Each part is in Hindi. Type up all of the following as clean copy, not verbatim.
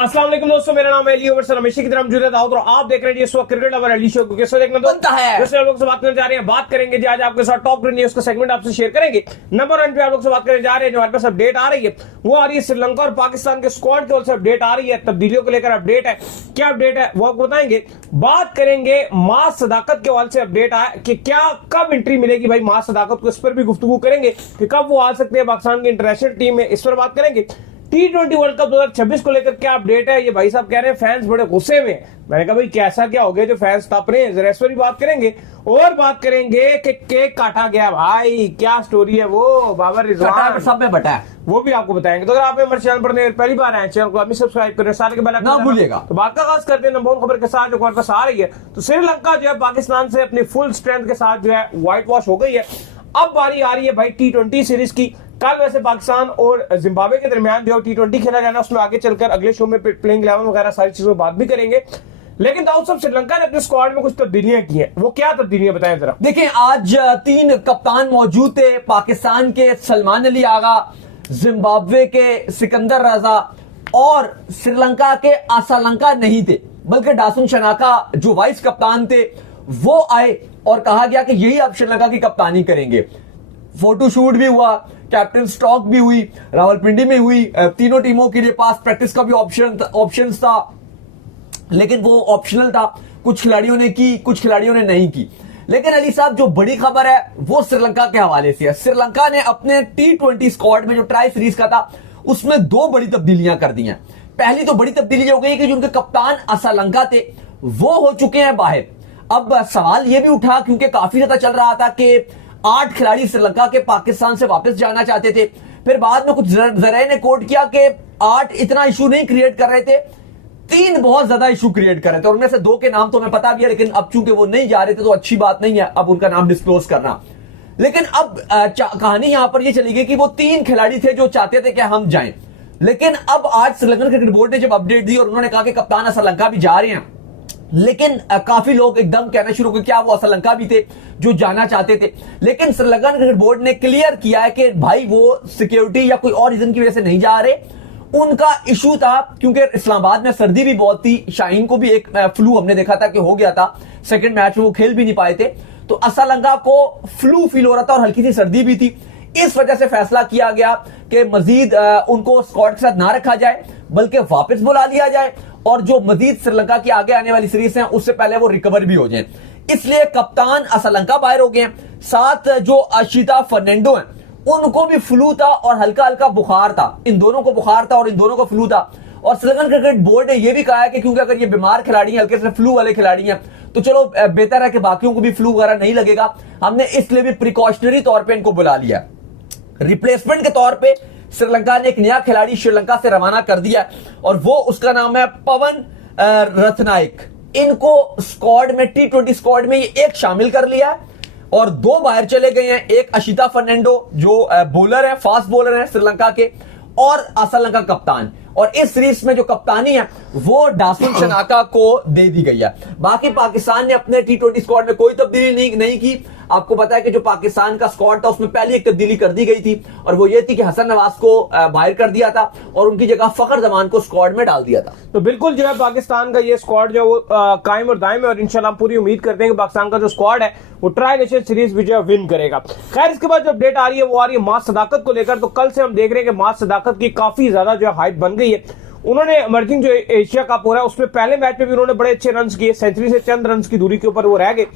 अस्सलाम वालेकुम दोस्तों, मेरा नाम है अली ओवर सर हमेशा की तरह मौजूद है और आप देख रहे हैं इस वक्त क्रिकेट लवर अली शो को। कैसे देखना बनता है दूसरे लोगों से बात करने जा रहे हैं, बात करेंगे जी आज आपके साथ टॉप न्यूज का सेगमेंट आपसे शेयर करेंगे। नंबर 1 पे आप लोग से बात करने जा रहे हैं, जो हमारे पास अपडेट आ रही है वो आ रही है श्रीलंका और पाकिस्तान के स्क्वाड की ओर से अपडेट आ रही है, तब्दीलियों को लेकर अपडेट है। क्या अपडेट है वो आपको बताएंगे। बात करेंगे मां सदाकत के हवाले से अपडेट आया कि क्या कब एंट्री मिलेगी भाई मां सदाकत को, इस पर भी गुफ्तगू करेंगे कि कब वो आ सकते हैं पाकिस्तान की इंटरनेशनल टीम में, इस पर बात करेंगे। T20 वर्ल्ड कप 2026 को लेकर क्या अपडेट है, ये भाई साहब कह रहे हैं फैंस बड़े गुस्से में। मैंने कहा भाई कैसा क्या हो गया जो फैंस तप रहे हैं, जरा इस पर भी बात करेंगे। और बात करेंगे कि केक काटा गया भाई, क्या स्टोरी है वो बाबर रिजवान सब में बटा है, वो भी आपको बताएंगे। तो अगर आप हमारे चैनल पर पहली बार आए चैनल को अभी सब्सक्राइब करें, सारे के बेल ना भूलिएगा। तो बात का आगाज करते हैं नंबर 1 खबर के साथ जो हमारे पास आ रही है। तो श्रीलंका जो है पाकिस्तान से अपनी फुल स्ट्रेंथ के साथ जो है व्हाइट वॉश हो गई है। अब बारी आ रही है भाई T20 सीरीज की। कल वैसे पाकिस्तान और जिम्बाब्वे के दरमियान जो T20 खेला जाना, उसमें आगे चलकर अगले शो में प्लेइंग 11 वगैरह सारी चीजों में बात भी करेंगे। लेकिन दाऊद साहब श्रीलंका ने अपने स्क्वाड में कुछ तब्दीलियां की हैं, वो क्या तब्दीलियां बताएं जरा। देखिए आज 3 कप्तान मौजूद थे, पाकिस्तान के सलमान अली आगा, जिम्बाब्वे के सिकंदर रजा और श्रीलंका के आसालंका नहीं थे, बल्कि डासुन शनाका जो वाइस कप्तान थे वो आए और कहा गया कि यही अब श्रीलंका की कप्तानी करेंगे। फोटोशूट भी हुआ, कैप्टन स्टॉक भी हुई, रावलपिंडी में हुई। तीनों टीमों के लिए पास प्रैक्टिस का भी ऑप्शन था, लेकिन वो ऑप्शनल था। कुछ खिलाड़ियों ने की, कुछ खिलाड़ियों ने नहीं की। लेकिन अली साहब जो बड़ी खबर है वो श्रीलंका के हवाले से है। श्रीलंका ने अपने T20 स्क्वाड में जो ट्राई सीरीज का था उसमें 2 बड़ी तब्दीलियां कर दी हैं। पहली तो बड़ी तब्दीली हो गई कि जो उनके कप्तान आसालंका थे वो हो चुके हैं बाहर। अब सवाल यह भी उठा, क्योंकि काफी ज्यादा चल रहा था कि 8 खिलाड़ी श्रीलंका के पाकिस्तान से वापस जाना चाहते थे। फिर बाद में कुछ जराये ने कोट किया कि 8 इतना इशू नहीं क्रिएट कर रहे थे, 3 बहुत ज्यादा इशू क्रिएट कर रहे थे। और उनमें से 2 के नाम तो हमें पता भी है, लेकिन अब चूंकि वो नहीं जा रहे थे तो अच्छी बात नहीं है अब उनका नाम डिस्क्लोज करना। लेकिन अब कहानी यहां पर यह चली गई कि वो 3 खिलाड़ी थे जो चाहते थे कि हम जाएं। लेकिन अब आज श्रीलंकन क्रिकेट बोर्ड ने जब अपडेट दी और उन्होंने कहा कि कप्तान श्रीलंका भी जा रहे हैं, लेकिन काफी लोग एकदम कहना शुरू हो, क्या वो श्रीलंका भी थे जो जाना चाहते थे। लेकिन श्रीलंकन क्रिकेट बोर्ड ने क्लियर किया है कि भाई वो सिक्योरिटी या कोई और रीजन की वजह से नहीं जा रहे, उनका इशू था क्योंकि इस्लामाबाद में सर्दी भी बहुत थी। शाहीन को भी एक फ्लू हमने देखा था कि हो गया था, सेकंड मैच में वो खेल भी नहीं पाए थे, तो श्रीलंका को फ्लू फील हो रहा था और हल्की सी सर्दी भी थी। इस वजह से फैसला किया गया कि मजीद उनको स्क्वाड के साथ ना रखा जाए, बल्कि वापस बुला लिया जाए और जो मजीद श्रीलंका की आगे आने वाली सीरीज है उससे पहले वो रिकवर भी हो जाए। इसलिए कप्तान श्रीलंका बाहर हो गए हैं। साथ जो अशिता फर्नांडो हैं उनको भी फ्लू था और हल्का हल्का बुखार था। इन दोनों को बुखार था और इन दोनों को फ्लू था। और श्रीलंकन क्रिकेट बोर्ड ने यह भी कहा है कि क्योंकि अगर ये बीमार खिलाड़ी हैं, हल्के से फ्लू वाले खिलाड़ी हैं, तो चलो बेहतर है कि बाकियों को भी फ्लू वगैरह नहीं लगेगा, हमने इसलिए भी प्रिकॉशनरी तौर पर इनको बुला लिया। रिप्लेसमेंट के तौर पर श्रीलंका ने एक नया खिलाड़ी श्रीलंका से रवाना कर दिया और वो उसका नाम है पवन रत्नायक। इनको स्क्वाड में T20 स्क्वाड में ये एक शामिल कर लिया है और 2 बाहर चले गए हैं। एक अशिता फर्नांडो जो बॉलर है, फास्ट बॉलर है श्रीलंका के, और श्रीलंका कप्तान। और इस सीरीज में जो कप्तानी है वो डासुन शनाका को दे दी गई है। बाकी पाकिस्तान ने अपने T20 स्क्वाड में कोई तब्दीली नहीं की। आपको पता है कि जो पाकिस्तान का स्क्वाड था उसमें पहली एक तब्दीली कर दी गई थी और वो ये थी कि हसन नवाज को बाहर कर दिया था और उनकी जगह फखर जमान को स्क्वाड में डाल दिया था। तो बिल्कुल जो है पाकिस्तान का ये स्क्वाड जो वो कायम और दायम है और इंशाल्लाह पूरी उम्मीद करते हैं कि पाकिस्तान का जो स्क्वाड है वो ट्राई नेशन सीरीज भी जो है विन करेगा। खैर इसके बाद जो अपडेट आ रही है वो आ रही है मां सदाकत को लेकर। तो कल से हम देख रहे हैं कि मां सदाकत की काफी ज्यादा जो है हाइप बन गई है। उन्होंने इमर्जिंग जो एशिया कप हो रहा है उसमें पहले मैच में भी उन्होंने बड़े अच्छे रन किए, सेंचुरी से चंद रन की दूरी के ऊपर वो रह गए।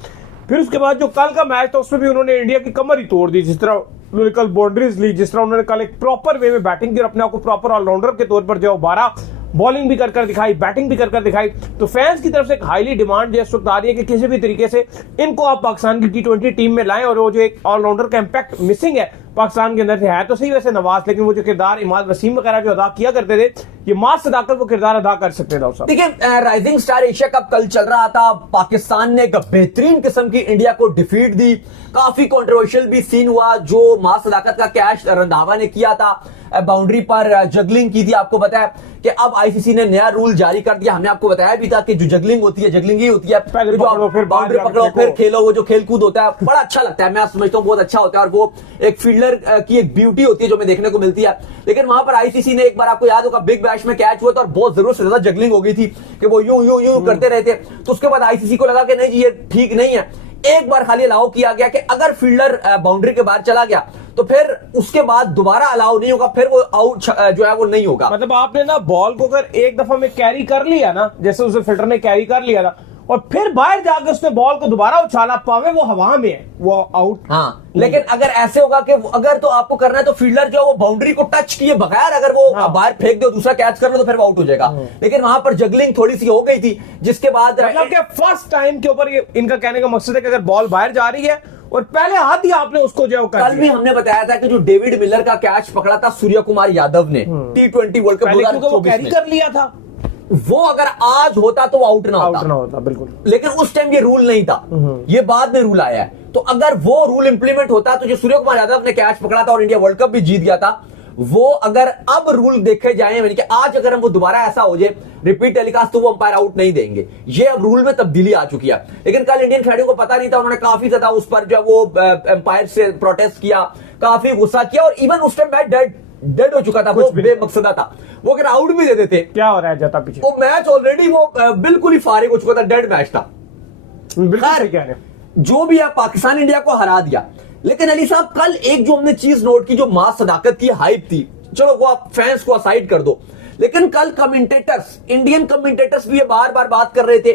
फिर उसके बाद जो कल का मैच था उसमें भी उन्होंने इंडिया की कमर ही तोड़ दी, जिस तरह उन्होंने कल बाउंड्रीज ली, जिस तरह उन्होंने कल एक प्रॉपर वे में बैटिंग की और अपने आप को प्रॉपर ऑलराउंडर के तौर पर जो 12 बॉलिंग भी कर दिखाई, बैटिंग भी कर दिखाई। तो फैंस की तरफ से एक हाईली डिमांड जो इस वक्त आ रही है कि किसी भी तरीके से इनको आप पाकिस्तान की T20 टीम में लाएं और वो जो एक ऑलराउंडर का इंपैक्ट मिसिंग है पाकिस्तान के अंदर से है तो सही वैसे नवाज, लेकिन वो जो किरदार इमाद वसीम वगैरह जो अदा किया करते थे, ये मां सदाकत वो किरदार अदा कर सकते थे। देखिए राइजिंग स्टार एशिया कप कल चल रहा था, पाकिस्तान ने एक बेहतरीन किस्म की इंडिया को डिफीट दी। काफी कंट्रोवर्शियल भी सीन हुआ जो मां सदाकत का कैच रंधावा ने किया था, बाउंड्री पर जगलिंग की थी। आपको पता है कि अब आईसीसी ने नया रूल जारी कर दिया, हमने आपको बताया भी था कि जो जगलिंग होती है, जगलिंग ही होती है जो बाउंड्री पकड़ो फिर खेलो, वो जो खेल कूद होता है बड़ा अच्छा लगता है, मैं समझता हूँ बहुत अच्छा होता है और वो एक फील्डर मिलर की एक ब्यूटी होती है जो हमें देखने को मिलती है, लेकिन वहां पर आईसीसी ने एक बार, आपको याद होगा, बिग बैश में कैच हुआ था और बहुत जरूरत से ज्यादा जगलिंग हो गई थी कि वो यूं यूं यूं करते रहे थे। तो उसके बाद आईसीसी को लगा कि नहीं जी ये ठीक नहीं है, एक बार खाली अलाउ किया गया कि अगर फील्डर बाउंड्री के बाहर चला गया तो फिर उसके बाद दोबारा अलाउ नहीं होगा, फिर वो आउट जो है वो नहीं होगा। मतलब आपने ना बॉल को अगर एक दफा में कैरी कर लिया ना, जैसे उसे फील्डर ने कैरी कर लिया था और फिर बाहर जाके उसने बॉल को दोबारा उछाला, पावे वो हवा में है, वो आउट। हाँ, लेकिन अगर ऐसे होगा कि अगर तो आपको करना है तो फील्डर जो है वो बाउंड्री को टच किए बगैर अगर वो बाहर फेंक दे, दूसरा कैच कर लो तो फिर वो आउट हो जाएगा। लेकिन वहां पर जगलिंग थोड़ी सी हो गई थी, जिसके बाद मतलब कि फर्स्ट टाइम के ऊपर ये इनका कहने का मकसद है कि अगर बॉल बाहर जा रही है और पहले हाथ ही आपने उसको जो कल भी हमने बताया था कि जो डेविड मिलर का कैच पकड़ा था सूर्य कुमार यादव ने T20 वर्ल्ड कप 2024 कैरी कर लिया था, वो अगर आज होता तो आउट ना होता बिल्कुल। लेकिन उस टाइम ये रूल नहीं था, ये बाद में रूल आया है। तो अगर वो रूल इंप्लीमेंट होता तो जो सूर्य कुमार यादव ने कैच पकड़ा था और इंडिया वर्ल्ड कप भी जीत गया था, वो अगर अब रूल देखे जाए, यानी कि आज अगर हम वो दोबारा ऐसा हो जाए रिपीट टेलीकास्ट, तो वो अंपायर आउट नहीं देंगे। ये अब रूल में तब्दीली आ चुकी है। लेकिन कल इंडियन खिलाड़ियों को पता नहीं था, उन्होंने काफी ज्यादा उस पर जो वो अंपायर से प्रोटेस्ट किया, काफी गुस्सा किया, और इवन उस टाइम मैच डेड हो चुका था, वो बेमकसदा था। वो अगर आउट भी दे देते, क्या हो रहा जाता पीछे, वो मैच ऑलरेडी वो बिल्कुल ही फारिग हो चुका था, डेड मैच था। बिल्कुल जो भी है, पाकिस्तान इंडिया को हरा दिया। लेकिन अली साहब, कल एक जो हमने चीज नोट की, जो मास सदाकत की हाइप थी, चलो वो आप फैंस को असाइड कर दो, लेकिन कल कमेंटेटर्स, इंडियन कमेंटेटर्स भी ये बार बार बात कर रहे थे,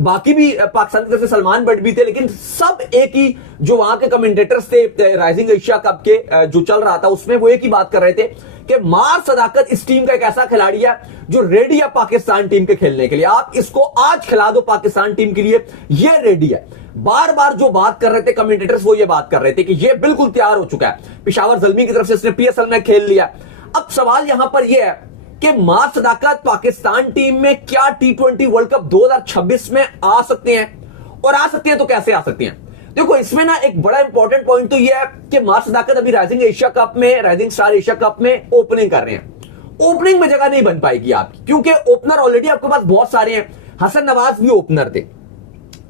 बाकी भी पाकिस्तान की तरफ से सलमान बट भी थे, लेकिन सब एक ही, जो वहां के कमेंटेटर्स थे राइजिंग एशिया कप के जो चल रहा था उसमें, वो एक ही बात कर रहे थे कि मार सदाकत इस टीम का एक ऐसा खिलाड़ी है जो रेडी है पाकिस्तान टीम के खेलने के लिए। आप इसको आज खिला दो पाकिस्तान टीम के लिए, ये रेडी है। बार बार जो बात कर रहे थे कमेंटेटर्स, वो ये बात कर रहे थे कि ये बिल्कुल तैयार हो चुका है। पेशावर ज़ल्मी की तरफ से इसने पीएसएल में खेल लिया। अब सवाल यहां पर यह है कि मार सदाकत पाकिस्तान टीम में क्या T20 वर्ल्ड कप 2026 में आ सकते हैं, और आ सकते हैं तो कैसे आ सकते हैं? देखो, इसमें ना एक बड़ा इंपॉर्टेंट पॉइंट तो यह है कि मार सदाकत अभी राइजिंग एशिया कप में, राइजिंग स्टार एशिया कप में ओपनिंग कर रहे हैं। ओपनिंग में जगह नहीं बन पाएगी आपकी, क्योंकि ओपनर ऑलरेडी आपके पास बहुत सारे हैं। हसन नवाज भी ओपनर थे,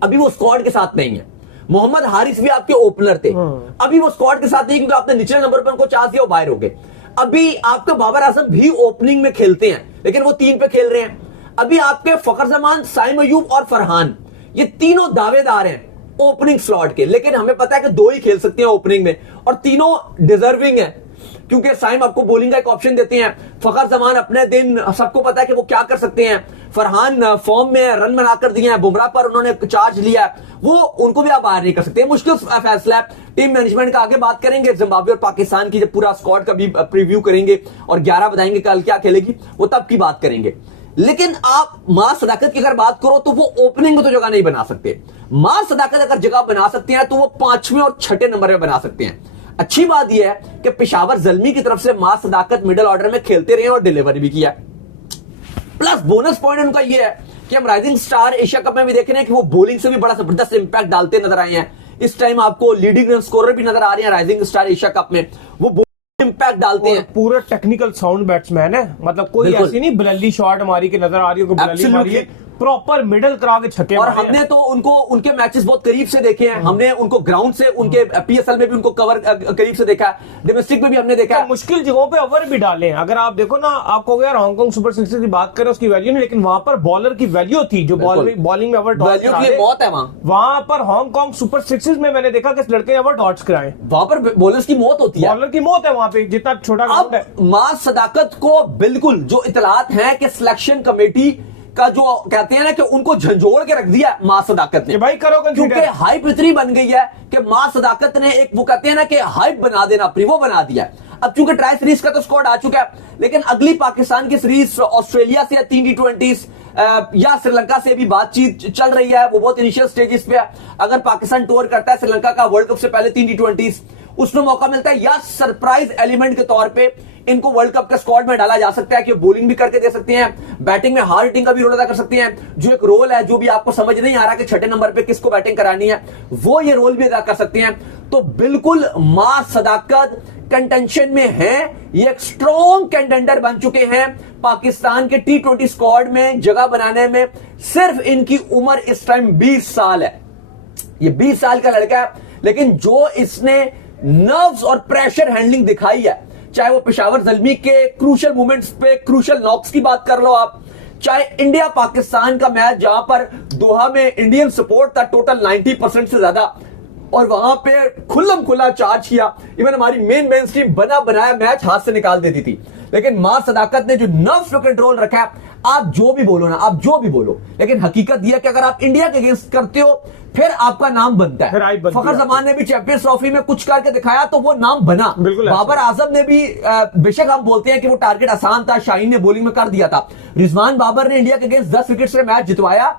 अभी वो स्क्वाड के साथ नहीं है। मोहम्मद हारिस भी आपके ओपनर थे, अभी वो स्क्वाड के साथ नहीं, क्योंकि आपने निचले नंबर पर उनको चांस दिया, वो बाहर हो गए। अभी आपके बाबर आजम भी ओपनिंग में खेलते हैं, लेकिन वो 3 पे खेल रहे हैं। अभी आपके फखर जमान, साइम अयूब और फरहान, ये तीनों दावेदार हैं ओपनिंग स्लॉट के, लेकिन हमें पता है कि 2 ही खेल सकते हैं ओपनिंग में, और तीनों डिजर्विंग है, क्योंकि साइम आपको बॉलिंग का एक ऑप्शन देते हैं, फखर जमान अपने दिन सबको पता है कि वो क्या कर सकते हैं, फरहान फॉर्म में रन बनाकर दिए हैं, बुमराह पर उन्होंने चार्ज लिया, वो उनको भी आप बाहर नहीं कर सकते। मुश्किल फैसला है, टीम मैनेजमेंट का आगे बात करेंगे, जिम्बाब्वे और पाकिस्तान की जब पूरा स्क्वाड का भी प्रीव्यू करेंगे और 11 बताएंगे कल क्या खेलेगी, वो तब की बात करेंगे। लेकिन आप मार सदाकत की अगर बात करो तो वो ओपनिंग में तो जगह नहीं बना सकते। मार सदाकत अगर जगह बना सकते हैं तो वो 5वें और 6ठे नंबर में बना सकते हैं। अच्छी बात यह है कि पेशावर ज़ल्मी की तरफ से मार सदाकत मिडिल ऑर्डर में खेलते रहे और डिलीवरी भी किया। प्लस बोनस पॉइंट उनका यह है कि हम राइजिंग स्टार एशिया कप में भी देख रहे हैं कि वो बॉलिंग से भी बड़ा जबरदस्त इंपैक्ट डालते नजर आए हैं। इस टाइम आपको लीडिंग रन स्कोरर भी नजर आ रहे हैं राइजिंग स्टार एशिया कप में, वो इंपैक्ट डालते हैं। पूरा टेक्निकल साउंड बैट्समैन है, मतलब कोई ऐसी नहीं बल्ली शॉट मारी के नजर आ रही हो, बल्ली मारी है, प्रॉपर मिडल करा के छक्के। और हमने तो उनको उनके मैचेस बहुत करीब से देखे हैं, हमने उनको ग्राउंड से, उनके पीएसएल में भी उनको कवर करीब से देखा है, डोमेस्टिक में भी हमने देखा है। मुश्किल जगहों पे ओवर भी डाले हैं। अगर आप देखो ना, आपको यार हांगकांग सुपर सिक्स की बात करें, उसकी वैल्यू नहीं, लेकिन वहां पर बॉलर की वैल्यू थी, जो बॉलिंग में ओवर डॉट्स बहुत है वहां पर हांगकांग सुपर सिक्सेस में मैंने देखा कि इस लड़के ने ओवर डॉट्स कराए, वहां पर बॉलर्स की मौत होती है, बॉलर की मौत है वहां पे, जितना छोटा ग्राउंड है। मार सदाकत को बिल्कुल जो इतलात है कि सिलेक्शन कमेटी का जो कहते हैं ना कि उनको झंझोड़ के रख दिया मार सदाकत ने, भाई करो, क्योंकि हाइप इतनी बन गई है कि मार सदाकत ने एक, वो कहते हैं ना कि हाइप बना देना, प्रीवो बना दिया। अब चूंकि ट्राई सीरीज का तो स्क्वाड आ चुका है, लेकिन अगली पाकिस्तान की सीरीज ऑस्ट्रेलिया से 3 T20 या श्रीलंका से भी बातचीत चल रही है, वो बहुत इनिशियल स्टेजेस पे है। अगर पाकिस्तान टूर करता है श्रीलंका का वर्ल्ड कप से पहले 3 T20, उसमें मौका मिलता है, या सरप्राइज एलिमेंट के तौर पे इनको वर्ल्ड कप के स्क्वाड में डाला जा सकता है कि बॉलिंग भी करके दे सकते हैं, बैटिंग में हार्ड हिटिंग का भी रोल अदा कर सकते हैं। जो एक रोल है, जो भी आपको समझ नहीं आ रहा कि 6ठे नंबर पे किसको बैटिंग करानी है, वो ये रोल भी अदा कर सकते हैं। तो बिल्कुल मार सदाकत कंटेंशन में है, ये एक स्ट्रॉन्ग कंटेंडर बन चुके हैं पाकिस्तान के T20 स्क्वाड में जगह बनाने में। सिर्फ इनकी उम्र इस टाइम 20 साल है, ये 20 साल का लड़का है, लेकिन जो इसने नर्व्स और प्रेशर हैंडलिंग दिखाई है, चाहे वो पेशावर ज़ल्मी के क्रूशल मोमेंट्स पे क्रूशल नॉक्स की बात कर लो आप, चाहे इंडिया पाकिस्तान का मैच जहां पर दोहा में इंडियन सपोर्ट था टोटल 90% से ज्यादा, और वहां पे खुल्लम खुला चार्ज किया, इवन हमारी मेन स्ट्रीम बना बनाया मैच हाथ से निकाल देती थी, लेकिन मां सदाकत ने जो नर्व्स पे कंट्रोल रखा है। आप जो भी बोलो ना, आप जो भी बोलो, लेकिन हकीकत यह कि अगर आप इंडिया के अगेंस्ट करते हो फिर आपका नाम बनता है। फखर जमान ने भी चैंपियंस ट्रॉफी में कुछ करके दिखाया तो वो नाम बना। बाबर आजम ने भी, बेशक हम बोलते हैं कि वो टारगेट आसान था, शाहीन ने बॉलिंग में कर दिया था, रिजवान बाबर ने इंडिया के अगेंस्ट 10 विकेट से मैच जितवाया।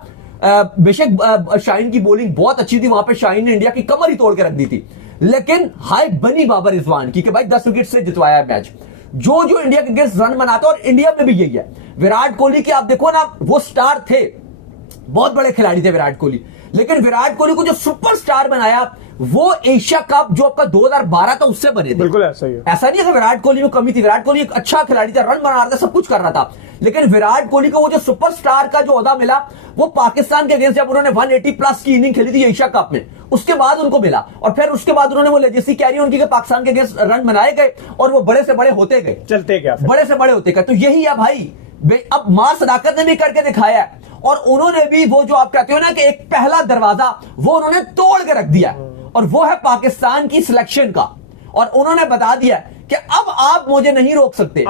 बेशक शाहीन की बॉलिंग बहुत अच्छी थी, वहां पे शाहीन ने इंडिया की कमर ही तोड़ के रख दी थी, लेकिन हाइप बनी बाबर रिजवान की कि भाई 10 विकेट से जितवाया मैच। जो जो इंडिया के अगेंस्ट रन बनाता, और इंडिया में भी यही है। विराट कोहली की आप देखो ना, वो स्टार थे, बहुत बड़े खिलाड़ी थे विराट कोहली, लेकिन विराट कोहली को जो सुपरस्टार बनाया वो एशिया कप जो आपका 2012 था उससे बने थे। बिल्कुल ऐसा ही है। ऐसा नहीं है कि विराट कोहली में कमी थी, विराट कोहली एक अच्छा खिलाड़ी था, रन बना रहा था, सब कुछ कर रहा था, लेकिन विराट कोहली को वो जो सुपरस्टार का जो ओहदा मिला वो पाकिस्तान के अगेंस्ट जब उन्होंने 180 प्लस की इनिंग खेली थी एशिया कप में, उसके बाद उनको मिला, और फिर उसके बाद उन्होंने वो लेजेसी कैरी उनकी के पाकिस्तान के अगेंस्ट रन बनाए गए और वो बड़े से बड़े होते गए, चलते गए, बड़े से बड़े होते गए। तो यही है भाई, अब मां सदाकत ने भी करके दिखाया है, और उन्होंने भी वो जो आप कहते हो ना कि एक पहला दरवाजा वो उन्होंने तोड़ के रख दिया, और वो है पाकिस्तान की सिलेक्शन का, और उन्होंने बता दिया कि अब आप मुझे नहीं रोक सकते,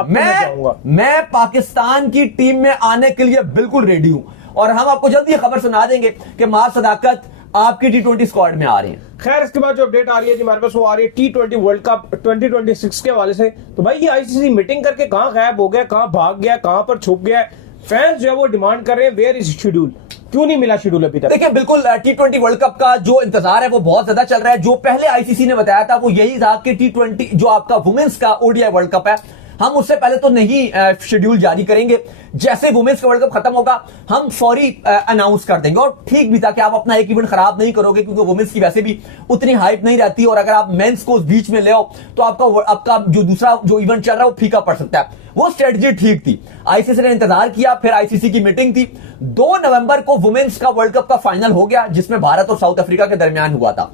मैं पाकिस्तान की टीम में आने के लिए बिल्कुल रेडी हूं, और हम आपको जल्दी खबर सुना देंगे कि मां सदाकत आपकी T20 स्क्वाड में आ रही है। खैर इसके बाद जो अपडेट आ रही है जी हमारे पास, वो आ रही है T20 वर्ल्ड कप 2026 के हवाले से। तो भाई ये आईसीसी मीटिंग करके कहां गायब हो गया, कहां भाग गया, कहां पर छुप गया है? फैंस जो है वो डिमांड कर रहे हैं वेयर इज शेड्यूल, क्यों नहीं मिला शेड्यूल अभी तक? देखिए बिल्कुल T20 वर्ल्ड कप का जो इंतजार है वो बहुत ज्यादा चल रहा है। जो पहले आईसीसी ने बताया था वो यही था कि T20 जो आपका वुमेन्स का ओडीआई वर्ल्ड कप है, हम उससे पहले तो नहीं शेड्यूल जारी करेंगे, जैसे वुमेन्स का वर्ल्ड कप खत्म होगा हम फौरी अनाउंस कर देंगे। और ठीक भी था कि आप अपना एक इवेंट खराब नहीं करोगे, क्योंकि वुमेन्स की वैसे भी उतनी हाइप नहीं रहती, और अगर आप मेंस को बीच में ले आओ तो आपका जो दूसरा जो इवेंट चल रहा है वो फीका पड़ सकता है। वो स्ट्रेटजी ठीक थी, आईसीसी ने इंतजार किया, फिर आईसीसी की मीटिंग थी, 2 नवंबर को वुमेन्स का वर्ल्ड कप का फाइनल हो गया, जिसमें भारत और साउथ अफ्रीका के दरमियान हुआ था।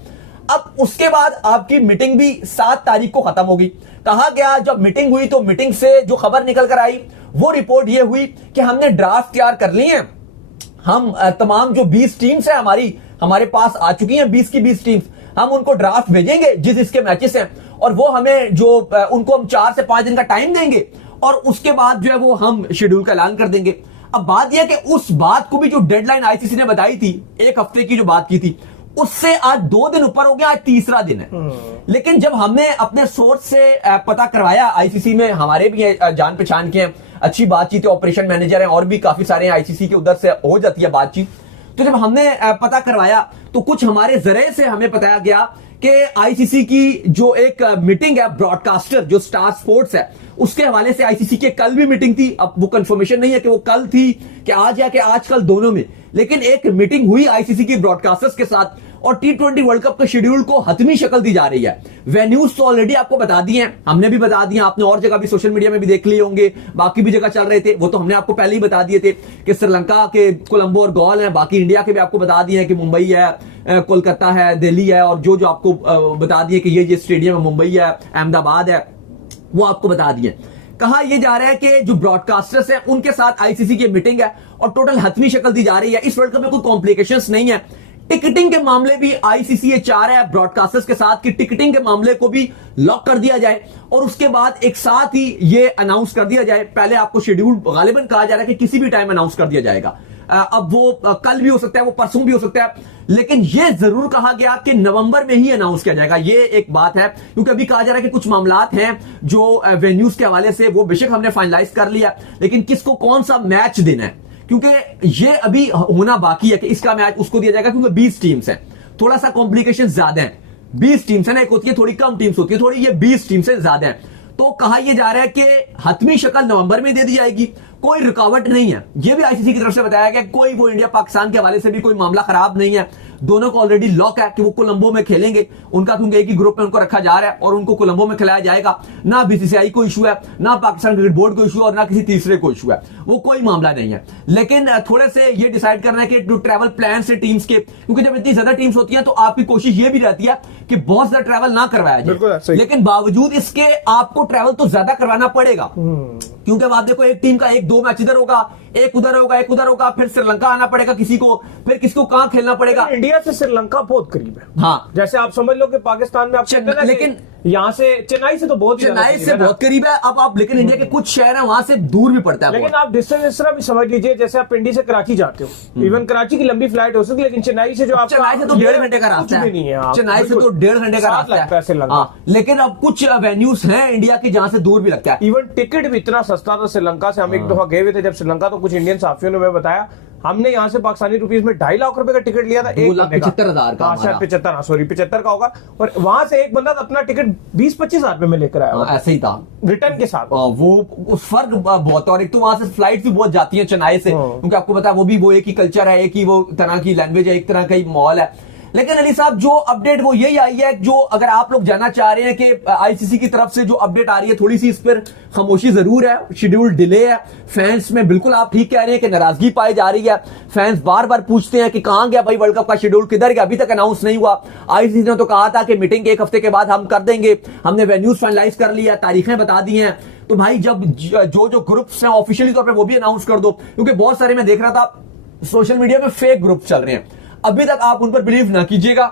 अब उसके बाद आपकी मीटिंग भी 7 तारीख को खत्म होगी। कहा गया, जब मीटिंग हुई तो मीटिंग से जो खबर निकल कर आई वो रिपोर्ट ये हुई कि हमने ड्राफ्ट तैयार कर ली है, हम तमाम जो 20 टीम्स हैं हमारे पास आ चुकी हैं, 20 की 20 टीम्स, हम उनको ड्राफ्ट भेजेंगे जिस इसके मैचेस हैं, और वो हमें जो उनको हम 4 से 5 दिन का टाइम देंगे, और उसके बाद जो है वो हम शेड्यूल का ऐलान कर देंगे। अब बात यह कि उस बात को भी जो डेडलाइन आईसीसी ने बताई थी, 1 हफ्ते की जो बात की थी, उससे आज 2 दिन ऊपर हो गया, आज तीसरा दिन है। लेकिन जब हमने अपने सोर्स से पता करवाया, आईसीसी में हमारे भी जान पहचान के हैं, अच्छी बातचीत है, ऑपरेशन मैनेजर हैं, और भी काफी सारे आईसीसी के उधर से हो जाती है बातचीत, तो जब हमने पता करवाया तो कुछ हमारे जरिए से हमें बताया गया कि आईसीसी की जो एक मीटिंग है ब्रॉडकास्टर जो स्टार स्पोर्ट्स है उसके हवाले से, आईसीसी के कल भी मीटिंग थी, अब वो कंफर्मेशन नहीं है कि वो कल थी कि आज, या कि आजकल, दोनों में, लेकिन एक मीटिंग हुई आईसीसी की ब्रॉडकास्टर्स के साथ, और T20 वर्ल्ड कप के शेड्यूल को हतमी शक्ल दी जा रही है। वेन्यूज तो ऑलरेडी आपको बता दिए हैं, हमने भी बता दिए, आपने और जगह भी सोशल मीडिया में भी देख लिए होंगे, बाकी भी जगह चल रहे थे, वो तो हमने आपको पहले ही बता दिए थे कि श्रीलंका के कोलंबो और गॉल है, बाकी इंडिया के भी आपको बता दिए हैं कि मुंबई है, कोलकाता है, दिल्ली है, और जो आपको बता दिए कि ये स्टेडियम है, मुंबई है, अहमदाबाद है, वो आपको बता दिए। कहा यह जा रहा है कि जो ब्रॉडकास्टर्स हैं उनके साथ आईसीसी की मीटिंग है और टोटल हतमी शक्ल दी जा रही है। इस वर्ल्ड कप में कोई कॉम्प्लिकेशंस नहीं है, टिकटिंग के मामले भी आईसीसी ये चाह रहा है ब्रॉडकास्टर्स के साथ कि टिकटिंग के मामले को भी लॉक कर दिया जाए, और उसके बाद एक साथ ही ये अनाउंस कर दिया जाए। पहले आपको शेड्यूल गालिबन कहा जा रहा है कि किसी भी टाइम अनाउंस कर दिया जाएगा, अब वो कल भी हो सकता है, वो परसों भी हो सकता है, लेकिन ये जरूर कहा गया कि नवंबर में ही अनाउंस किया जाएगा। ये एक बात है, क्योंकि अभी कहा जा रहा है कि कुछ मामलात हैं जो वेन्यूज के हवाले से, वो बेशक हमने फाइनलाइज कर लिया, लेकिन किसको कौन सा मैच देना है, क्योंकि ये अभी होना बाकी है कि इसका मैच उसको दिया जाएगा, क्योंकि 20 टीम्स हैं, थोड़ा सा कॉम्प्लिकेशन ज्यादा है। 20 टीम्स है ना, एक होती है थोड़ी कम टीम्स होती है, थोड़ी ये 20 टीम्स से ज्यादा है। तो कहा यह जा रहा है कि हतमी शक्ल नवंबर में दे दी जाएगी, कोई रुकावट नहीं है। यह भी आईसीसी की तरफ से बताया गया कोई वो इंडिया पाकिस्तान के हवाले से भी कोई मामला खराब नहीं है। दोनों को ऑलरेडी लॉक है कि वो कोलंबो में खेलेंगे। उनका क्योंकि एक ही ग्रुप में उनको रखा जा रहा है और उनको कोलंबो में खिलाया जाएगा। ना बीसीसीआई को इशू है, ना पाकिस्तान क्रिकेट बोर्ड को इशू है और ना किसी तीसरे को इशू है, वो कोई मामला नहीं है। लेकिन थोड़े से ये डिसाइड करना है कि टू ट्रैवल प्लान से टीम्स के, क्योंकि जब इतनी ज्यादा टीम्स होती हैं तो आपकी कोशिश ये भी रहती है कि बहुत ज्यादा ट्रैवल ना करवाया जाए, लेकिन बावजूद इसके आपको ट्रैवल तो ज्यादा करवाना पड़ेगा। क्योंकि अब आप देखो एक टीम का 1-2 मैच इधर होगा, एक उधर होगा, एक उधर होगा, फिर श्रीलंका आना पड़ेगा किसी को, फिर किसको कहां खेलना पड़ेगा। इंडिया से श्रीलंका बहुत करीब है। हाँ, जैसे आप समझ लो कि पाकिस्तान में आप कहते हैं ना, लेकिन यहाँ से चेन्नई से तो बहुत करीब है। अब आप लेकिन इंडिया के कुछ शहर हैं वहां से दूर भी पड़ता है। लेकिन आप डिस्टेंस इस तरह भी समझ लीजिए, जैसे आप पिंडी से कराची जाते हो, इवन कराची की लंबी फ्लाइट हो सकती है, लेकिन चेन्नई से जो आप चेन्नई से तो 1.5 घंटे का रास्ता है, चेन्नई से तो 1.5 घंटे का रास्ता है। लेकिन अब कुछ वेन्यूज हैं इंडिया के जहां से दूर भी लगता है। इवन टिकट भी इतना सस्ता था श्रीलंका से। हम एक दफा गए हुए थे जब श्रीलंका, तो कुछ इंडियन साथियों ने हमें बताया, हमने यहाँ से पाकिस्तानी रुपीस में 2.5 लाख रुपए का टिकट लिया था, 1,75,000 का, शायद 75 का होगा, और वहां से एक बंदा अपना टिकट 20-25 हजार रुपए में लेकर आया। ऐसे ही था रिटर्न के साथ। वो उस फर्क बहुत, और एक तो वहां से फ्लाइट भी बहुत जाती है चेन्नई से, क्योंकि आपको पता है वो एक ही कल्चर है, एक ही वो तरह की लैंग्वेज है, एक तरह का ही माहौल है। लेकिन अली साहब जो अपडेट वो यही आई है, जो अगर आप लोग जानना चाह रहे हैं कि आईसीसी की तरफ से जो अपडेट आ रही है, थोड़ी सी इस पर खामोशी जरूर है, शेड्यूल डिले है। फैंस में बिल्कुल आप ठीक कह रहे हैं कि नाराजगी पाई जा रही है। फैंस बार बार पूछते हैं कि कहां गया भाई वर्ल्ड कप का शेड्यूल, किधर गया, अभी तक अनाउंस नहीं हुआ। आईसीसी ने तो कहा था कि मीटिंग के 1 हफ्ते के बाद हम कर देंगे, हमने वेन्यूज फाइनलाइज कर लिया, तारीखें बता दी हैं। तो भाई जब जो ग्रुप्स हैं ऑफिशियली तौर पर वो भी अनाउंस कर दो, क्योंकि बहुत सारे मैं देख रहा था सोशल मीडिया में फेक ग्रुप चल रहे हैं। अभी तक आप उन पर बिलीव ना कीजिएगा,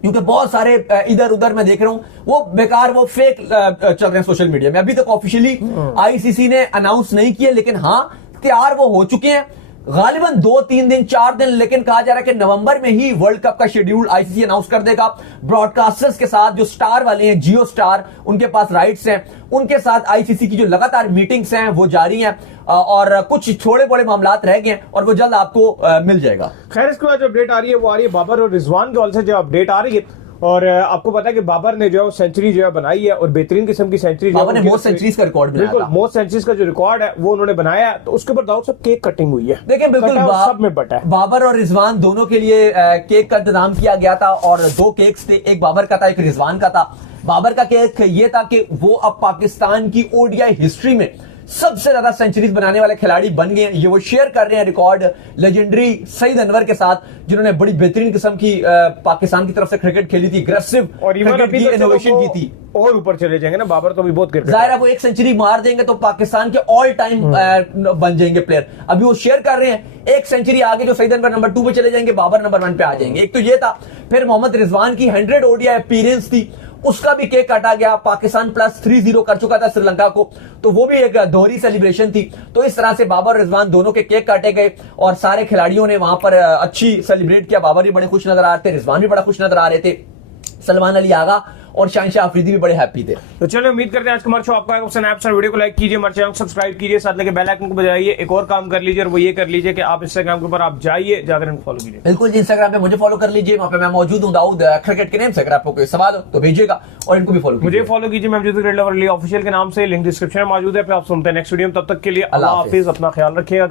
क्योंकि बहुत सारे इधर उधर मैं देख रहा हूं वो बेकार, वो फेक चल रहे हैं सोशल मीडिया में। अभी तक ऑफिशियली आईसीसी ने अनाउंस नहीं किया, लेकिन हां तैयार वो हो चुके हैं, गालिबन 2-3 दिन 4 दिन। लेकिन कहा जा रहा है कि नवंबर में ही वर्ल्ड कप का शेड्यूल आईसीसी अनाउंस कर देगा। ब्रॉडकास्टर्स के साथ जो स्टार वाले हैं, जियो स्टार, उनके पास राइट्स हैं, उनके साथ आईसीसी की जो लगातार मीटिंग्स हैं वो जारी हैं, और कुछ थोड़े बड़े मामला रह गए हैं और वो जल्द आपको मिल जाएगा। खैर, इसके बाद जो अपडेट आ रही है वो आ रही है बाबर और रिजवान के हॉल से जो अपडेट आ रही है। और आपको पता है कि बाबर ने जो है सेंचुरी जो है बनाई है, और बेहतरीन किस्म की सेंचुरी। बाबर ने मोस्ट सेंचुरीज का रिकॉर्ड बनाया, बिल्कुल मोस्ट सेंचुरीज का जो रिकॉर्ड है वो उन्होंने बनाया है। तो उसके ऊपर दाऊद साहब केक कटिंग हुई है। देखिए बिल्कुल सब में बटा है। बाबर और रिजवान दोनों के लिए केक का इंतजाम किया गया था, और 2 केक्स थे, एक बाबर का था, एक रिजवान का था। बाबर का केक ये था कि वो अब पाकिस्तान की ओडीआई हिस्ट्री में सबसे ज्यादा सेंचुरीज बनाने वाले खिलाड़ी बन गए हैं। ये वो शेयर कर रहे हैं रिकॉर्ड लेजेंडरी सईद अनवर के साथ, जिन्होंने बड़ी बेहतरीन किस्म की पाकिस्तान की तरफ से क्रिकेट खेली थी, अग्रेसिव और क्रिकेट की इनोवेशन की थी। और ऊपर चले जाएंगे ना, बाबर तो भी बहुत क्रिकेट, जाहिर है वो 1 सेंचुरी मार देंगे तो पाकिस्तान के ऑल टाइम बन जाएंगे प्लेयर। अभी वो शेयर कर रहे हैं 1 सेंचुरी आगे, जो सईद अनवर नंबर 2 पे चले जाएंगे, बाबर नंबर 1 पे आ जाएंगे। एक तो ये था। फिर मोहम्मद रिजवान की 100 ओडीआई अपीयरेंस थी, उसका भी केक काटा गया। पाकिस्तान प्लस 3-0 कर चुका था श्रीलंका को, तो वो भी एक दोहरी सेलिब्रेशन थी। तो इस तरह से बाबर रिजवान दोनों के केक काटे गए और सारे खिलाड़ियों ने वहां पर अच्छी सेलिब्रेट किया। बाबर भी बड़े खुश नजर आ रहे थे, रिजवान भी बड़ा खुश नजर आ रहे थे, सलमान अली आगा और शाहनशाह अफरीदी भी बड़े हैप्पी थे। तो चलो उम्मीद करते हैं आज का हमारा शो आपका पसंद आया। वीडियो को लाइक कीजिए, हमारे चैनल को सब्सक्राइब कीजिए, साथ लेके बेल आइकन को बजाइए। एक और काम कर लीजिए और वो ये कर लीजिए कि आप इंस्टाग्राम के ऊपर आप जाइए, जाकर इनको फॉलो कीजिए। बिल्कुल जी, इंस्टाग्राम पे मुझे फॉलो कर लीजिए, वहां पे मैं मौजूद हूं दाऊद क्रिकेट के नेम से। अगर आपको कोई सवाल हो तो भेजिएगा और इनको भी फॉलो कीजिए। मुझे फॉलो कीजिए, मैं क्रिकेट लवर ऑफिशियल के नाम से, लिंक डिस्क्रिप्शन में मौजूद है। फिर आप सुनते हैं नेक्स्ट वीडियो में, तब तक के लिए अल्लाह हाफिज, अपना ख्याल रखिएगा।